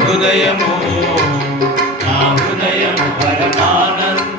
హృదయము నా హృదయం పరమానంద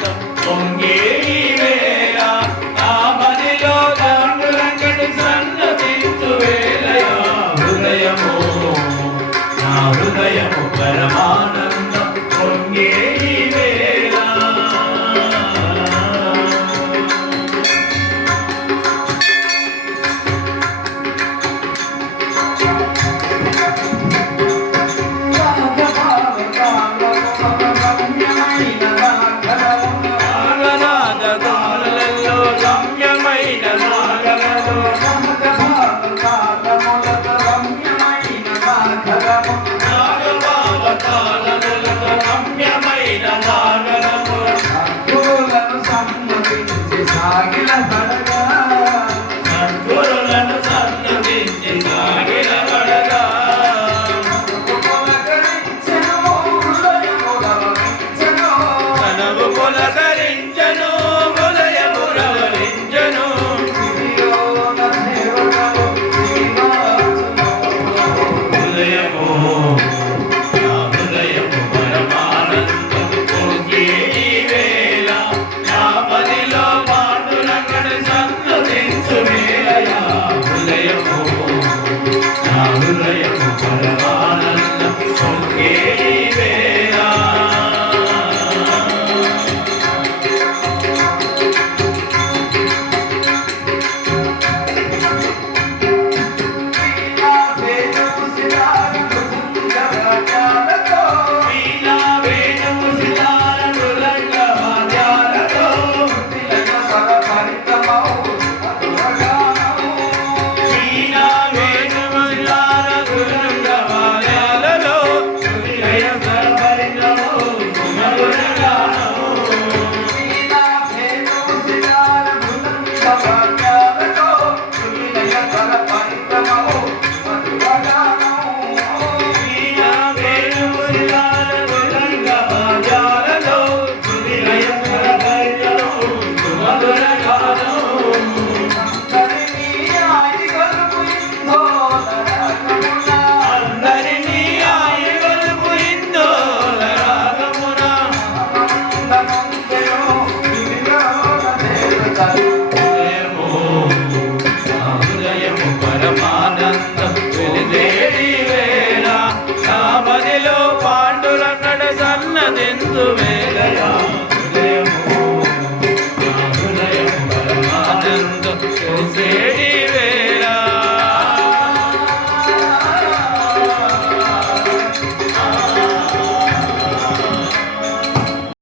సమానందం వెలిదేడి వేళ సామదిలో పాండురన్నడ సన్నదిందు హృదయం పరమానందం